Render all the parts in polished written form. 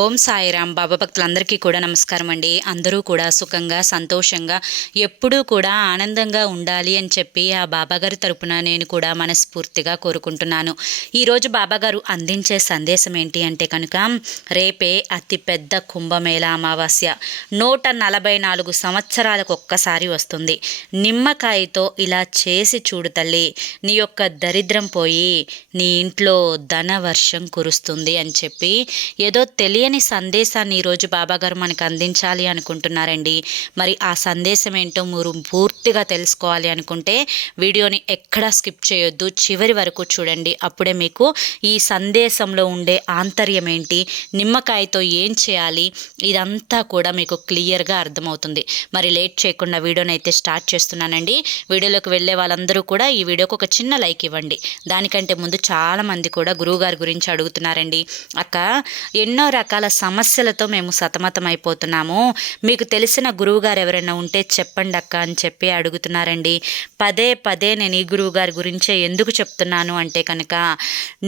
ఓం సాయిరాం. బాబా భక్తులందరికీ కూడా నమస్కారం అండి. అందరూ కూడా సుఖంగా సంతోషంగా ఎప్పుడూ కూడా ఆనందంగా ఉండాలి అని చెప్పి ఆ బాబాగారి తరపున నేను కూడా మనస్ఫూర్తిగా కోరుకుంటున్నాను. ఈరోజు బాబాగారు అందించే సందేశం ఏంటి అంటే కనుక, రేపే అతిపెద్ద కుంభమేళ అమావాస్య 144 సంవత్సరాలకు ఒక్కసారి వస్తుంది. నిమ్మకాయతో ఇలా చేసి చూడు తల్లి, నీ యొక్క దరిద్రం పోయి నీ ఇంట్లో ధనవర్షం కురుస్తుంది అని చెప్పి ఏదో తెలియని సందేశాన్ని ఈరోజు బాబాగారు మనకు అందించాలి అనుకుంటున్నారండి. మరి ఆ సందేశం ఏంటో మీరు పూర్తిగా తెలుసుకోవాలి అనుకుంటే వీడియోని ఎక్కడా స్కిప్ చేయొద్దు, చివరి వరకు చూడండి. అప్పుడే మీకు ఈ సందేశంలో ఉండే ఆంతర్యం ఏంటి, నిమ్మకాయతో ఏం చేయాలి, ఇదంతా కూడా మీకు క్లియర్గా అర్థమవుతుంది. మరి లేట్ చేయకుండా వీడియోని అయితే స్టార్ట్ చేస్తున్నానండి. వీడియోలోకి వెళ్ళే వాళ్ళందరూ కూడా ఈ వీడియోకి ఒక చిన్న లైక్ ఇవ్వండి. దానికంటే ముందు చాలామంది కూడా గురువుగారి గురించి అడుగుతున్నారండి. అక్క, ఎన్నో రకాల సమస్యలతో మేము సతమతం అయిపోతున్నాము, మీకు తెలిసిన గురువుగారు ఎవరైనా ఉంటే చెప్పండి అక్క అని చెప్పి అడుగుతున్నారండి. పదే పదే నేను ఈ గురువుగారి గురించే ఎందుకు చెప్తున్నాను అంటే కనుక,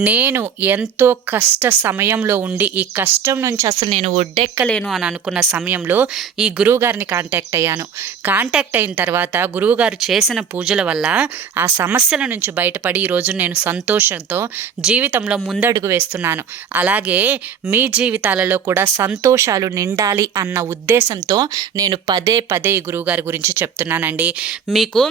నేను ఎంతో కష్ట సమయంలో ఉండి ఈ కష్టం నుంచి అసలు నేను ఒడ్డెక్కలేను అని అనుకున్న సమయంలో ఈ గురువుగారిని కాంటాక్ట్ అయ్యాను. కాంటాక్ట్ అయిన తర్వాత గురువుగారు చేసిన పూజల వల్ల ఆ సమస్యల నుంచి బయటపడి ఈరోజు నేను సంతోషంతో జీవితంలో ముందడుగు వేస్తున్నాను. అలాగే మీ జీవితాలలో కూడా సంతోషాలు నిండాలి అన్న ఉద్దేశంతో నేను పదే పదే ఈ గురువుగారి గురించి చెప్తున్నానండి. మీకు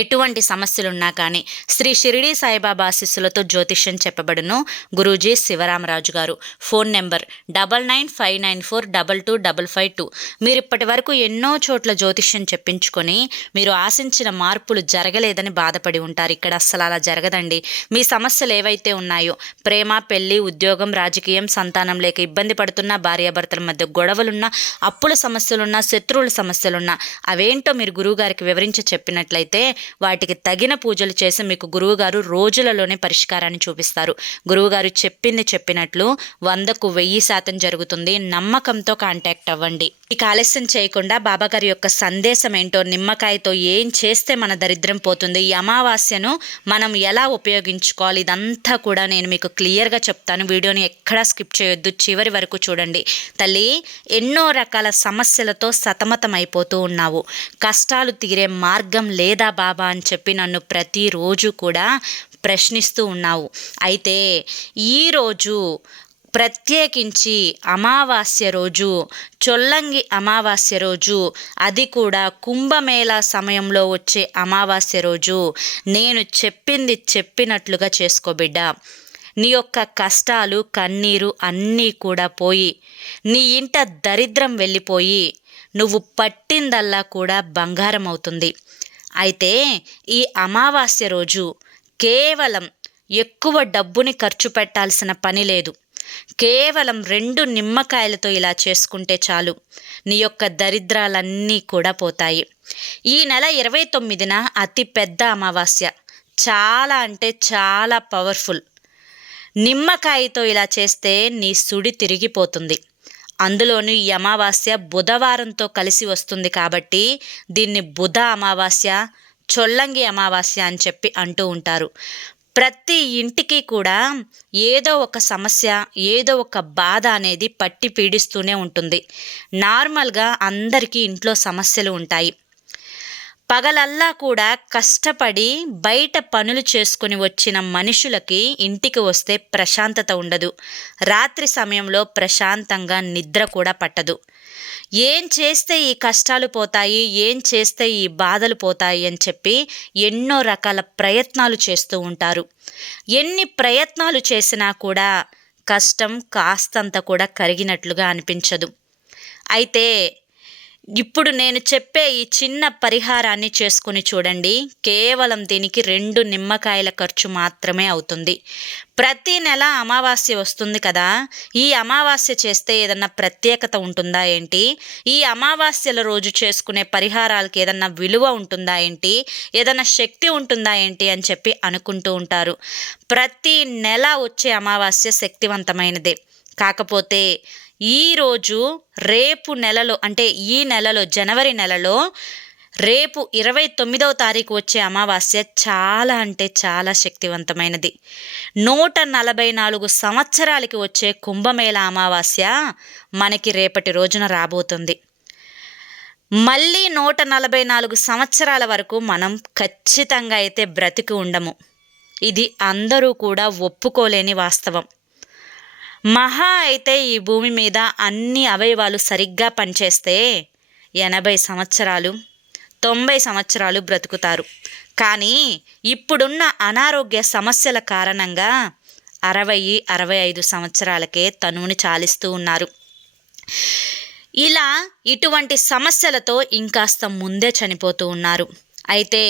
ఎటువంటి సమస్యలున్నా కానీ శ్రీ షిరిడి సాయిబాబా ఆశీస్సులతో జ్యోతిష్యం చెప్పబడును. గురూజీ శివరామరాజు గారు. Phone number 9959422552. మీరు ఇప్పటి వరకు ఎన్నో చోట్ల జ్యోతిష్యం చెప్పించుకొని మీరు ఆశించిన మార్పులు జరగలేదని బాధపడి ఉంటారు. ఇక్కడ అస్సలు అలా జరగదండి. మీ సమస్యలు ఏవైతే ఉన్నాయో, ప్రేమ, పెళ్లి, ఉద్యోగం, రాజకీయం, సంతానం లేక ఇబ్బంది పడుతున్నా, భార్యాభర్తల మధ్య గొడవలున్నా, అప్పుల సమస్యలున్నా, శత్రువుల సమస్యలున్నా, అవేంటో మీరు గురువుగారికి వివరించి చెప్పినట్లయితే వాటికి తగిన పూజలు చేసి మీకు గురువుగారు రోజులలోనే పరిష్కారాన్ని చూపిస్తారు. గురువుగారు చెప్పింది చెప్పినట్లు 100కు 1000% జరుగుతుంది. నమ్మకంతో కాంటాక్ట్ అవ్వండి. ఇక ఆలస్యం చేయకుండా బాబాగారి యొక్క సందేశం ఏంటో, నిమ్మకాయతో ఏం చేస్తే మన దరిద్రం పోతుంది, ఈ అమావాస్యను మనం ఎలా ఉపయోగించుకోవాలి, ఇదంతా కూడా నేను మీకు క్లియర్గా చెప్తాను. వీడియోని ఎక్కడా స్కిప్ చేయొద్దు, చివరి వరకు చూడండి. తల్లి, ఎన్నో రకాల సమస్యలతో సతమతం అయిపోతూ ఉన్నావు. కష్టాలు తీరే మార్గం లేదా బాబా అని చెప్పి నన్ను ప్రతిరోజు కూడా ప్రశ్నిస్తూ ఉన్నావు. అయితే ఈరోజు ప్రత్యేకించి అమావాస్య రోజు, చొల్లంగి అమావాస్య రోజు, అది కూడా కుంభమేళా సమయంలో వచ్చే అమావాస్య రోజు, నేను చెప్పింది చెప్పినట్లుగా చేసుకో బిడ్డ. నీ యొక్క కష్టాలు, కన్నీరు అన్నీ కూడా పోయి, నీ ఇంట దరిద్రం వెళ్ళిపోయి, నువ్వు పట్టిందల్లా కూడా బంగారం అవుతుంది. అయితే ఈ అమావాస్య రోజు కేవలం ఎక్కువ డబ్బుని ఖర్చు పెట్టాల్సిన పని లేదు. కేవలం 2 నిమ్మకాయలతో ఇలా చేసుకుంటే చాలు, నీ యొక్క దరిద్రాలన్నీ కూడా పోతాయి. ఈ నెల 29న అతి పెద్ద అమావాస్య, చాలా అంటే చాలా పవర్ఫుల్. నిమ్మకాయతో ఇలా చేస్తే నీ సుడి తిరిగిపోతుంది. అందులోనూ ఈ అమావాస్య బుధవారంతో కలిసి వస్తుంది కాబట్టి దీన్ని బుధ అమావాస్య, చొల్లంగి అమావాస్య అని చెప్పి అంటూ ఉంటారు. ప్రతి ఇంటికి కూడా ఏదో ఒక సమస్య, ఏదో ఒక బాధ అనేది పట్టి పీడిస్తూనే ఉంటుంది. నార్మల్గా అందరికీ ఇంట్లో సమస్యలు ఉంటాయి. పగలల్లా కూడా కష్టపడి బయట పనులు చేసుకుని వచ్చిన మనుషులకి ఇంటికి వస్తే ప్రశాంతత ఉండదు. రాత్రి సమయంలో ప్రశాంతంగా నిద్ర కూడా పట్టదు. ఏం చేస్తే ఈ కష్టాలు పోతాయి, ఏం చేస్తే ఈ బాధలు పోతాయి అని చెప్పి ఎన్నో రకాల ప్రయత్నాలు చేస్తూ ఉంటారు. ఎన్ని ప్రయత్నాలు చేసినా కూడా కష్టం కాస్తంత కూడా కరిగినట్లుగా అనిపించదు. అయితే ఇప్పుడు నేను చెప్పే ఈ చిన్న పరిహారాన్ని చేసుకుని చూడండి. కేవలం దీనికి 2 నిమ్మకాయల ఖర్చు మాత్రమే అవుతుంది. ప్రతి నెల అమావాస్య వస్తుంది కదా, ఈ అమావాస్య చేస్తే ఏదన్నా ప్రత్యేకత ఉంటుందా ఏంటి, ఈ అమావాస్యల రోజు చేసుకునే పరిహారాలకి ఏదన్నా విలువ ఉంటుందా ఏంటి, ఏదన్నా శక్తి ఉంటుందా ఏంటి అని చెప్పి అనుకుంటూ ఉంటారు. ప్రతి నెల వచ్చే అమావాస్య శక్తివంతమైనదే. కాకపోతే ఈరోజు రేపు నెలలో, అంటే ఈ నెలలో, జనవరి నెలలో రేపు 29వ తారీఖు వచ్చే అమావాస్య చాలా అంటే చాలా శక్తివంతమైనది. 144 సంవత్సరాలకి వచ్చే కుంభమేళ అమావాస్య మనకి రేపటి రోజున రాబోతుంది. మళ్ళీ 144 సంవత్సరాల వరకు మనం ఖచ్చితంగా అయితే బ్రతికి ఉండము. ఇది అందరూ కూడా ఒప్పుకోలేని వాస్తవం. మహా అయితే ఈ భూమి మీద అన్ని అవయవాలు సరిగ్గా పనిచేస్తే 80 సంవత్సరాలు 90 సంవత్సరాలు బ్రతుకుతారు. కానీ ఇప్పుడున్న అనారోగ్య సమస్యల కారణంగా 60-65 సంవత్సరాలకే తనువుని చాలిస్తూ ఉన్నారు. ఇలా ఇటువంటి సమస్యలతో ఇంకాస్త ముందే చనిపోతూ ఉన్నారు. అయితే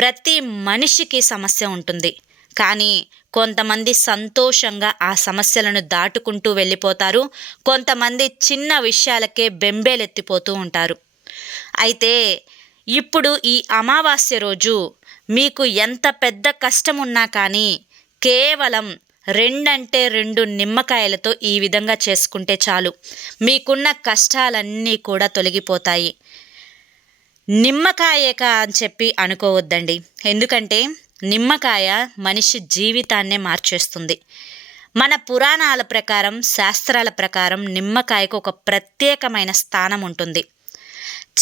ప్రతి మనిషికి సమస్య ఉంటుంది. కానీ కొంతమంది సంతోషంగా ఆ సమస్యలను దాటుకుంటూ వెళ్ళిపోతారు. కొంతమంది చిన్న విషయాలకే బెంబేలెత్తిపోతూ ఉంటారు. అయితే ఇప్పుడు ఈ అమావాస్య రోజు మీకు ఎంత పెద్ద కష్టం ఉన్నా కానీ కేవలం 2 నిమ్మకాయలతో ఈ విధంగా చేసుకుంటే చాలు, మీకున్న కష్టాలన్నీ కూడా తొలగిపోతాయి. నిమ్మకాయేక అని చెప్పి అనుకోవద్దండి. ఎందుకంటే నిమ్మకాయ మనిషి జీవితాన్నే మార్చేస్తుంది. మన పురాణాల ప్రకారం, శాస్త్రాల ప్రకారం నిమ్మకాయకు ఒక ప్రత్యేకమైన స్థానం ఉంటుంది.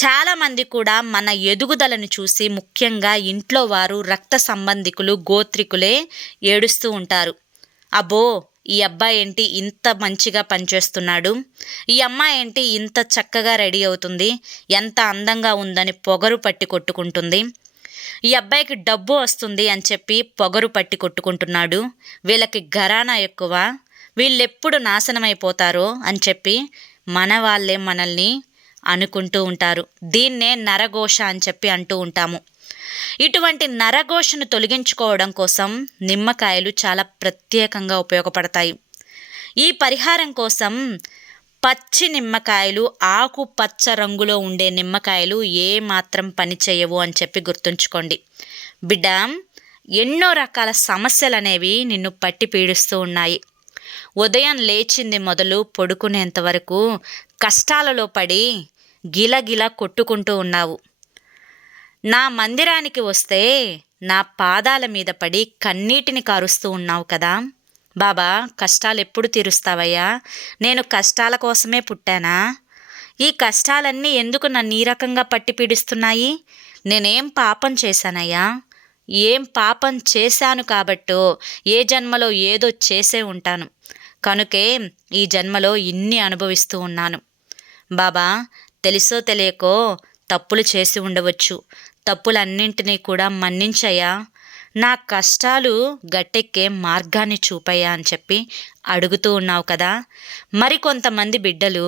చాలామంది కూడా మన ఎదుగుదలను చూసి, ముఖ్యంగా ఇంట్లో వారు, రక్త సంబంధికులు, గోత్రికులే ఏడుస్తూ ఉంటారు. అబ్బో, ఈ అబ్బాయి ఏంటి ఇంత మంచిగా పనిచేస్తున్నాడు, ఈ అమ్మాయి ఏంటి ఇంత చక్కగా రెడీ అవుతుంది, ఎంత అందంగా ఉందని పొగరు పట్టి కొట్టుకుంటుంది, ఈ అబ్బాయికి డబ్బు వస్తుంది అని చెప్పి పొగరు పట్టి కొట్టుకుంటున్నాడు, వీళ్ళకి ఘరానా ఎక్కువ, వీళ్ళెప్పుడు నాశనమైపోతారో అని చెప్పి మన వాళ్ళే మనల్ని అనుకుంటూ ఉంటారు. దీన్నే నరఘోష అని చెప్పి అంటూ ఉంటాము. ఇటువంటి నరఘోషను తొలగించుకోవడం కోసం నిమ్మకాయలు చాలా ప్రత్యేకంగా ఉపయోగపడతాయి. ఈ పరిహారం కోసం పచ్చి నిమ్మకాయలు, ఆకుపచ్చ రంగులో ఉండే నిమ్మకాయలు ఏమాత్రం పని చేయవు అని చెప్పి గుర్తుంచుకోండి. బిడ్డ, ఎన్నో రకాల సమస్యలు అనేవి నిన్ను పట్టి పీడిస్తూ ఉన్నాయి. ఉదయం లేచింది మొదలు పడుకునేంత వరకు కష్టాలలో పడి గిలగిలా కొట్టుకుంటూ ఉన్నావు. నా మందిరానికి వస్తే నా పాదాల మీద పడి కన్నీటిని కారుస్తూ ఉన్నావు కదా. బాబా, కష్టాలు ఎప్పుడు తీరుస్తావయ్యా? నేను కష్టాల కోసమే పుట్టానా? ఈ కష్టాలన్నీ ఎందుకు నన్ను ఈ రకంగా పట్టి పీడిస్తున్నాయి? నేనేం పాపం చేశానయ్యా? ఏం పాపం చేశాను కాబట్టో ఏ జన్మలో ఏదో చేసే ఉంటాను, కనుకే ఈ జన్మలో ఇన్ని అనుభవిస్తూ ఉన్నాను. బాబా, తెలుసో తెలియకో తప్పులు చేసి ఉండవచ్చు, తప్పులన్నింటినీ కూడా మన్నించయ్యా, నా కష్టాలు గట్టెక్కే మార్గాన్ని చూపయ్యా అని చెప్పి అడుగుతూ ఉన్నావు కదా. మరికొంతమంది బిడ్డలు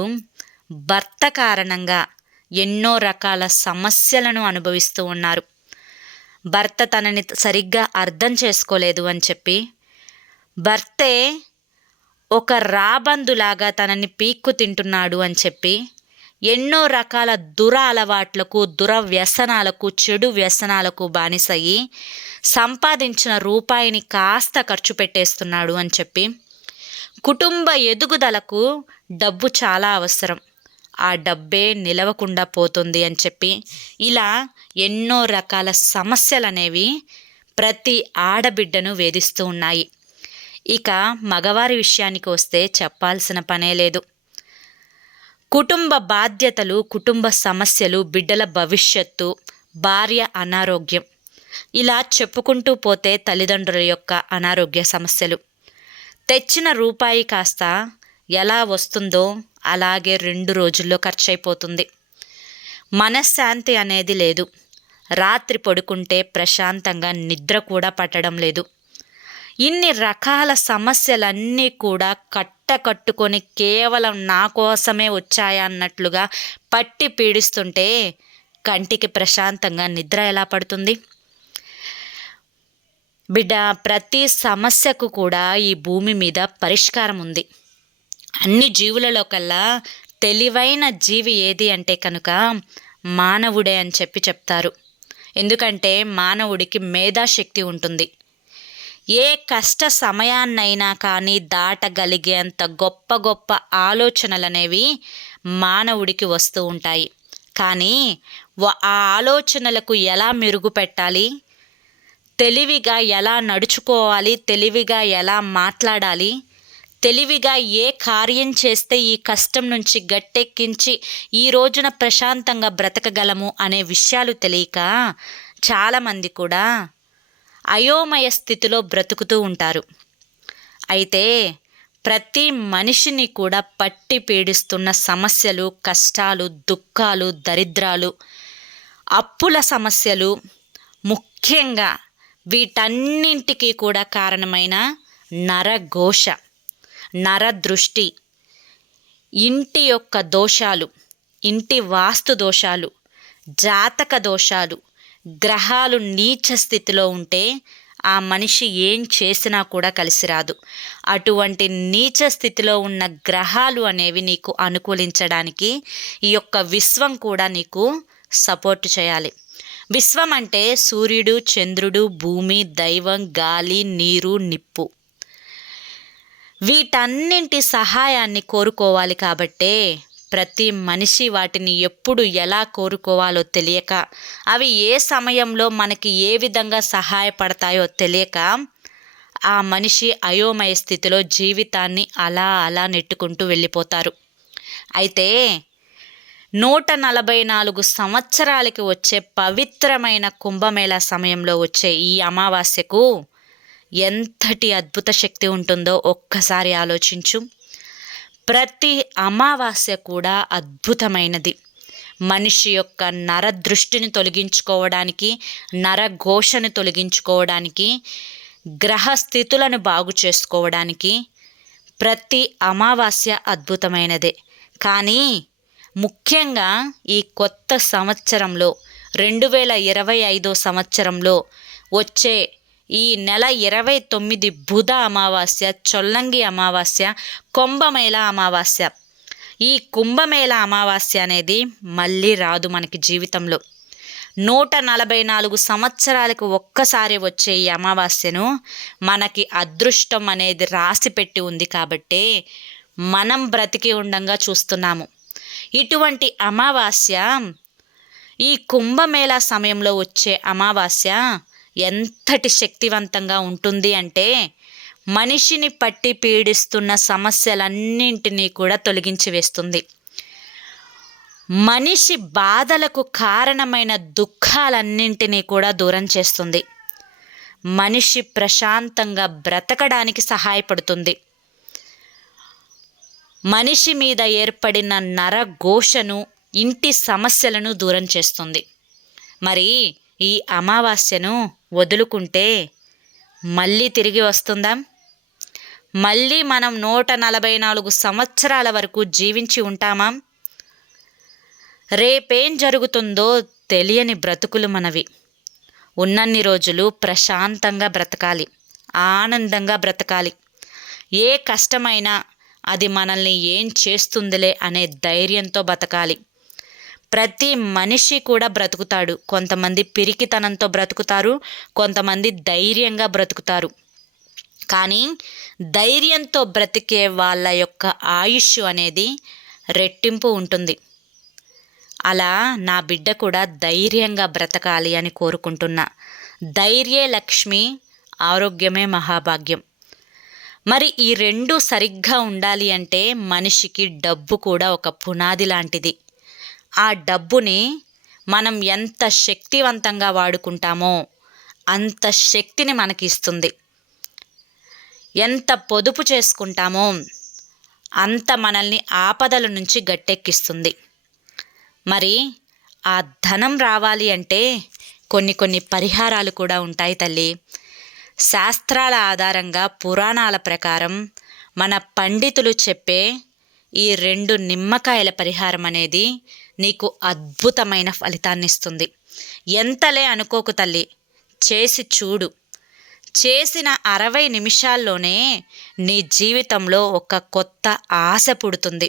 భర్త కారణంగా ఎన్నో రకాల సమస్యలను అనుభవిస్తూ ఉన్నారు. భర్త తనని సరిగ్గా అర్థం చేసుకోలేదు అని చెప్పి, భర్తే ఒక రాబందులాగా తనని పీక్కు తింటున్నాడు అని చెప్పి, ఎన్నో రకాల అలవాట్లకు, దురవ్యసనాలకు, చెడు వ్యసనాలకు బానిసయ్యి సంపాదించిన రూపాయిని కాస్త ఖర్చు పెట్టేస్తున్నాడు అని చెప్పి, కుటుంబ ఎదుగుదలకు డబ్బు చాలా అవసరం, ఆ డబ్బే నిలవకుండా పోతుంది అని చెప్పి, ఇలా ఎన్నో రకాల సమస్యలు అనేవి ప్రతి ఆడబిడ్డను వేధిస్తూ ఉన్నాయి. ఇక మగవారి విషయానికి వస్తే చెప్పాల్సిన పనే లేదు. కుటుంబ బాధ్యతలు, కుటుంబ సమస్యలు, బిడ్డల భవిష్యత్తు, భార్య అనారోగ్యం, ఇలా చెప్పుకుంటూ పోతే తల్లిదండ్రుల యొక్క అనారోగ్య సమస్యలు. తెచ్చిన రూపాయి కాస్త ఎలా వస్తుందో అలాగే 2 రోజుల్లో ఖర్చయిపోతుంది. మనశ్శాంతి అనేది లేదు. రాత్రి పడుకుంటే ప్రశాంతంగా నిద్ర కూడా పట్టడం లేదు. ఇన్ని రకాల సమస్యలన్నీ కూడా కట్టుకొని కేవలం నా కోసమే వచ్చాయా అన్నట్లుగా పట్టి పీడిస్తుంటే కంటికి ప్రశాంతంగా నిద్ర ఎలా పడుతుంది? బిడ్డ, ప్రతి సమస్యకు కూడా ఈ భూమి మీద పరిష్కారం ఉంది. అన్ని జీవులలో కల్లా తెలివైన జీవి ఏది అంటే కనుక మానవుడే అని చెప్పి చెప్తారు. ఎందుకంటే మానవుడికి మేధాశక్తి ఉంటుంది. ఏ కష్ట సమయాన్నైనా కానీ దాటగలిగేంత గొప్ప గొప్ప ఆలోచనలు అనేవి మానవుడికి వస్తూ ఉంటాయి. కానీ ఆ ఆలోచనలకు ఎలా మెరుగు పెట్టాలి, తెలివిగా ఎలా నడుచుకోవాలి, తెలివిగా ఎలా మాట్లాడాలి, తెలివిగా ఏ కార్యం చేస్తే ఈ కష్టం నుంచి గట్టెక్కించి ఈ రోజున ప్రశాంతంగా బ్రతకగలము అనే విషయాలు తెలియక చాలామంది కూడా అయోమయ స్థితిలో బ్రతుకుతూ ఉంటారు. అయితే ప్రతి మనిషిని కూడా పట్టి పీడిస్తున్న సమస్యలు, కష్టాలు, దుఃఖాలు, దరిద్రాలు, అప్పుల సమస్యలు, ముఖ్యంగా వీటన్నింటికీ కూడా కారణమైన నరఘోష, నరదృష్టి, ఇంటి యొక్క దోషాలు, ఇంటి వాస్తు దోషాలు, జాతక దోషాలు, గ్రహాలు నీచ స్థితిలో ఉంటే ఆ మనిషి ఏం చేసినా కూడా కలిసి రాదు. అటువంటి నీచ స్థితిలో ఉన్న గ్రహాలు అనేవి నీకు అనుకూలించడానికి ఈ యొక్క విశ్వం కూడా నీకు సపోర్ట్ చేయాలి. విశ్వం అంటే సూర్యుడు, చంద్రుడు, భూమి, దైవం, గాలి, నీరు, నిప్పు, వీటన్నింటి సహాయాన్ని కోరుకోవాలి. కాబట్టే ప్రతి మనిషి వాటిని ఎప్పుడు ఎలా కోరుకోవాలో తెలియక, అవి ఏ సమయంలో మనకి ఏ విధంగా సహాయపడతాయో తెలియక ఆ మనిషి అయోమయ స్థితిలో జీవితాన్ని అలా నెట్టుకుంటూ వెళ్ళిపోతారు. అయితే 144 సంవత్సరాలకి వచ్చే పవిత్రమైన కుంభమేళా సమయంలో వచ్చే ఈ అమావాస్యకు ఎంతటి అద్భుత శక్తి ఉంటుందో ఒక్కసారి ఆలోచించు. ప్రతి అమావాస్య కూడా అద్భుతమైనది. మనిషి యొక్క నరదృష్టిని తొలగించుకోవడానికి, నరఘోషను తొలగించుకోవడానికి, గ్రహస్థితులను బాగు చేసుకోవడానికి ప్రతి అమావాస్య అద్భుతమైనదే. కానీ ముఖ్యంగా ఈ కొత్త సంవత్సరంలో 2025 సంవత్సరంలో వచ్చే ఈ నెల 29 బుధ అమావాస్య, చొల్లంగి అమావాస్య, కుంభమేళా అమావాస్య. ఈ కుంభమేళా అమావాస్య అనేది మళ్ళీ రాదు మనకి జీవితంలో. 144 సంవత్సరాలకు ఒక్కసారి వచ్చే ఈ అమావాస్యను మనకి అదృష్టం అనేది రాసి పెట్టి ఉంది కాబట్టే మనం బ్రతికి ఉండంగా చూస్తున్నాము. ఇటువంటి అమావాస్య, ఈ కుంభమేళా సమయంలో వచ్చే అమావాస్య ఎంతటి శక్తివంతంగా ఉంటుంది అంటే మనిషిని పట్టి పీడిస్తున్న సమస్యలన్నింటినీ కూడా తొలగించి వేస్తుంది. మనిషి బాధలకు కారణమైన దుఃఖాలన్నింటినీ కూడా దూరం చేస్తుంది. మనిషి ప్రశాంతంగా బ్రతకడానికి సహాయపడుతుంది. మనిషి మీద ఏర్పడిన నరఘోషను, ఇంటి సమస్యలను దూరం చేస్తుంది. మరి ఈ అమావాస్యను వదులుకుంటే మళ్ళీ తిరిగి వస్తుందా? మళ్ళీ మనం 144 సంవత్సరాల వరకు జీవించి ఉంటామా? రేపేం జరుగుతుందో తెలియని బ్రతుకులు మనవి. ఉన్నన్ని రోజులు ప్రశాంతంగా బ్రతకాలి, ఆనందంగా బ్రతకాలి. ఏ కష్టమైనా అది మనల్ని ఏం చేస్తుందిలే అనే ధైర్యంతో బతకాలి. ప్రతి మనిషి కూడా బ్రతుకుతాడు. కొంతమంది పిరికితనంతో బ్రతుకుతారు, కొంతమంది ధైర్యంగా బ్రతుకుతారు. కానీ ధైర్యంతో బ్రతికే వాళ్ళ యొక్క ఆయుష్ అనేది రెట్టింపు ఉంటుంది. అలా నా బిడ్డ కూడా ధైర్యంగా బ్రతకాలి అని కోరుకుంటున్నా. ధైర్యే లక్ష్మి, ఆరోగ్యమే మహాభాగ్యం. మరి ఈ రెండు సరిగ్గా ఉండాలి అంటే మనిషికి డబ్బు కూడా ఒక పునాది లాంటిది. ఆ డబ్బుని మనం ఎంత శక్తివంతంగా వాడుకుంటామో అంత శక్తిని మనకి ఇస్తుంది. ఎంత పొదుపు చేసుకుంటామో అంత మనల్ని ఆపదల నుంచి గట్టెక్కిస్తుంది. మరి ఆ ధనం రావాలి అంటే కొన్ని పరిహారాలు కూడా ఉంటాయి తల్లి. శాస్త్రాల ఆధారంగా, పురాణాల ప్రకారం మన పండితులు చెప్పే ఈ 2 నిమ్మకాయల పరిహారం అనేది నీకు అద్భుతమైన ఫలితాన్ని ఇస్తుంది. ఎంతలే అనుకోకు తల్లి, చేసి చూడు. చేసిన 60 నిమిషాల్లోనే నీ జీవితంలో ఒక కొత్త ఆశ పుడుతుంది.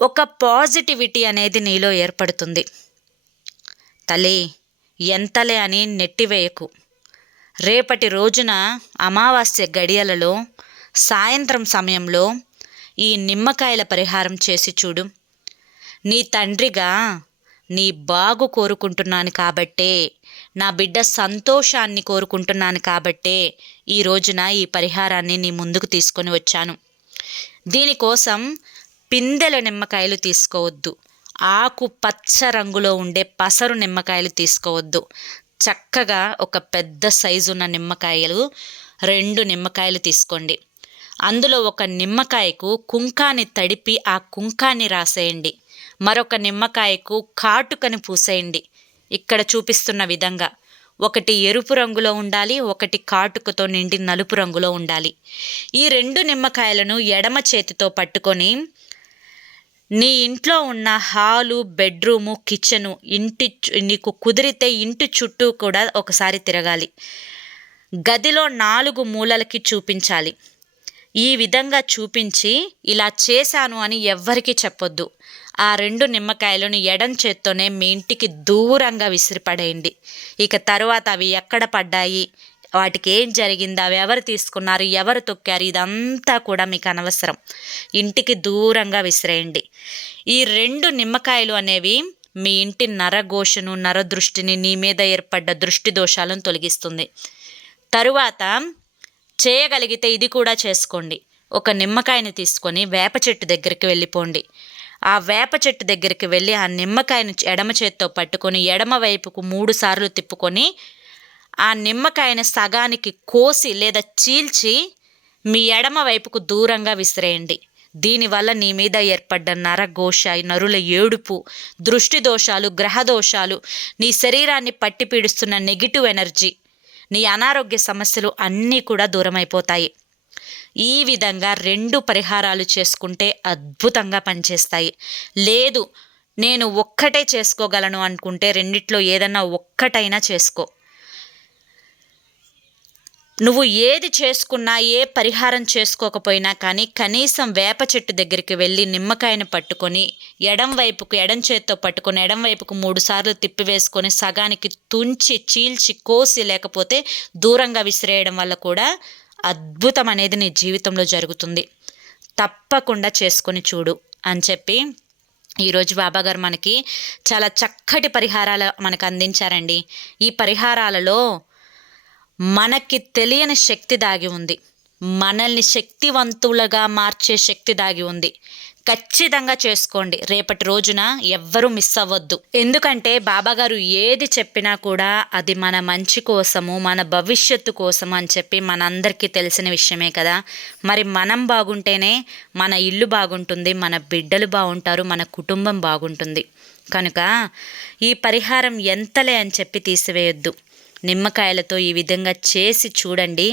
ఒక పాజిటివిటీ అనేది నీలో ఏర్పడుతుంది. తల్లి, ఎంతలే అని నెట్టివేయకు. రేపటి రోజున అమావాస్య గడియలలో సాయంత్రం సమయంలో ఈ నిమ్మకాయల పరిహారం చేసి చూడు. నీ తండ్రిగా నీ బాగు కోరుకుంటున్నాను కాబట్టే, నా బిడ్డ సంతోషాన్ని కోరుకుంటున్నాను కాబట్టే ఈ రోజున ఈ పరిహారాన్ని నీ ముందుకు తీసుకొని వచ్చాను. దీనికోసం పిందెల నిమ్మకాయలు తీసుకోవద్దు, ఆకు పచ్చ రంగులో ఉండే పసరు నిమ్మకాయలు తీసుకోవద్దు. చక్కగా ఒక పెద్ద సైజు ఉన్న నిమ్మకాయలు 2 నిమ్మకాయలు తీసుకోండి. అందులో ఒక నిమ్మకాయకు కుంకాన్ని తడిపి ఆ కుంకాన్ని రాసేయండి. మరొక నిమ్మకాయకు కాటుకని పూసేయండి. ఇక్కడ చూపిస్తున్న విధంగా ఒకటి ఎరుపు రంగులో ఉండాలి, ఒకటి కాటుకతో నిండి నలుపు రంగులో ఉండాలి. ఈ 2 నిమ్మకాయలను ఎడమ చేతితో పట్టుకొని నీ ఇంట్లో ఉన్న హాలు, బెడ్రూము, కిచెను, నీకు కుదిరితే ఇంటి చుట్టూ కూడా ఒకసారి తిరగాలి. గదిలో 4 మూలలకి చూపించాలి. ఈ విధంగా చూపించి ఇలా చేశాను అని ఎవ్వరికీ చెప్పొద్దు. ఆ 2 నిమ్మకాయలను ఎడం చేత్తోనే మీ ఇంటికి దూరంగా విసిరిపడేయండి. ఇక తరువాత అవి ఎక్కడ పడ్డాయి, వాటికి ఏం జరిగింది, అవి ఎవరు తీసుకున్నారు, ఎవరు తొక్కారు, ఇదంతా కూడా మీకు అనవసరం. ఇంటికి దూరంగా విసిరేయండి. ఈ 2 నిమ్మకాయలు అనేవి మీ ఇంటి నరఘోషను, నరదృష్టిని, నీ మీద ఏర్పడ్డ దృష్టి దోషాలను తొలగిస్తుంది. తరువాత చేయగలిగితే ఇది కూడా చేసుకోండి. ఒక నిమ్మకాయని తీసుకొని వేప చెట్టు దగ్గరికి వెళ్ళిపోండి. ఆ వేప చెట్టు దగ్గరికి వెళ్ళి ఆ నిమ్మకాయను ఎడమ చేత్తో పట్టుకొని ఎడమ వైపుకు 3 సార్లు తిప్పుకొని ఆ నిమ్మకాయను సగానికి కోసి లేదా చీల్చి మీ ఎడమ వైపుకు దూరంగా విసిరేయండి. దీనివల్ల నీ మీద ఏర్పడ్డ నరఘోష, నరుల ఏడుపు, దృష్టి దోషాలు, గ్రహ దోషాలు, నీ శరీరాన్ని పట్టి పీడిస్తున్న నెగిటివ్ ఎనర్జీ, నీ అనారోగ్య సమస్యలు అన్నీ కూడా దూరమైపోతాయి. ఈ విధంగా 2 పరిహారాలు చేసుకుంటే అద్భుతంగా పనిచేస్తాయి. లేదు నేను ఒక్కటే చేసుకోగలను అనుకుంటే రెండిట్లో ఏదన్నా ఒక్కటైనా చేసుకో. నువ్వు ఏది చేసుకున్నా, ఏ పరిహారం చేసుకోకపోయినా కానీ కనీసం వేప చెట్టు దగ్గరికి వెళ్ళి నిమ్మకాయను పట్టుకొని ఎడం చేత్తో పట్టుకొని ఎడం వైపుకు 3 సార్లు తిప్పివేసుకొని సగానికి తుంచి చీల్చి కోసి లేకపోతే దూరంగా విసిరేయడం వల్ల కూడా అద్భుతం అనేది నీ జీవితంలో జరుగుతుంది. తప్పకుండా చేసుకొని చూడు అని చెప్పి ఈరోజు బాబాగారు మనకి చాలా చక్కటి పరిహారాలు మనకు అందించారండి. ఈ పరిహారాలలో మనకి తెలియని శక్తి దాగి ఉంది. మనల్ని శక్తివంతులుగా మార్చే శక్తి దాగి ఉంది. ఖచ్చితంగా చేసుకోండి. రేపటి రోజున ఎవ్వరూ మిస్ అవ్వద్దు. ఎందుకంటే బాబాగారు ఏది చెప్పినా కూడా అది మన మంచి కోసము, మన భవిష్యత్తు కోసం అని చెప్పి మనందరికీ తెలిసిన విషయమే కదా. మరి మనం బాగుంటేనే మన ఇల్లు బాగుంటుంది, మన బిడ్డలు బాగుంటారు, మన కుటుంబం బాగుంటుంది. కనుక ఈ పరిహారం ఎంతలే అని చెప్పి తీసివేయొద్దు. నిమ్మకాయలతో ఈ విధంగా చేసి చూడండి.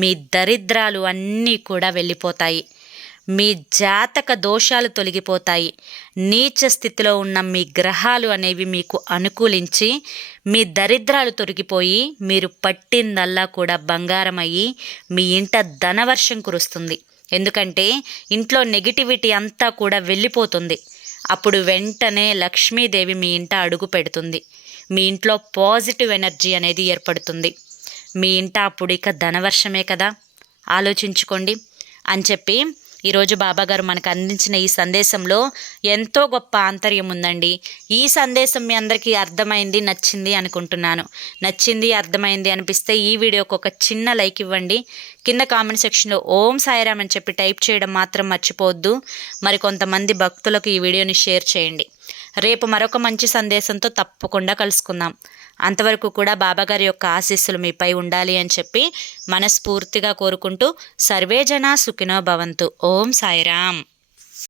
మీ దరిద్రాలు అన్నీ కూడా వెళ్ళిపోతాయి. మీ జాతక దోషాలు తొలగిపోతాయి. నీచ స్థితిలో ఉన్న మీ గ్రహాలు అనేవి మీకు అనుకూలించి మీ దరిద్రాలు తొలగిపోయి మీరు పట్టిందల్లా కూడా బంగారం అయ్యి మీ ఇంట ధనవర్షం కురుస్తుంది. ఎందుకంటే ఇంట్లో నెగిటివిటీ అంతా కూడా వెళ్ళిపోతుంది. అప్పుడు వెంటనే లక్ష్మీదేవి మీ ఇంట అడుగు పెడుతుంది. మీ ఇంట్లో పాజిటివ్ ఎనర్జీ అనేది ఏర్పడుతుంది. మీ ఇంట అప్పుడు ఇక ధనవర్షమే కదా. ఆలోచించుకోండి అని చెప్పి ఈరోజు బాబాగారు మనకు అందించిన ఈ సందేశంలో ఎంతో గొప్ప ఆంతర్యం ఉందండి. ఈ సందేశం మీ అందరికీ అర్థమైంది, నచ్చింది అనుకుంటున్నాను. నచ్చింది, అర్థమైంది అనిపిస్తే ఈ వీడియోకి ఒక చిన్న లైక్ ఇవ్వండి. కింద కామెంట్ సెక్షన్లో ఓం సాయిరామ్ అని చెప్పి టైప్ చేయడం మాత్రం మర్చిపోవద్దు. మరి కొంతమంది భక్తులకు ఈ వీడియోని షేర్ చేయండి. రేపు మరొక మంచి సందేశంతో తప్పకుండా కలుసుకుందాం. అంతవరకు కూడా బాబాగారి యొక్క ఆశీస్సులు మీపై ఉండాలి అని చెప్పి మనస్ఫూర్తిగా కోరుకుంటూ సర్వే జనా సుఖినో భవంతు. ఓం సాయిరామ్.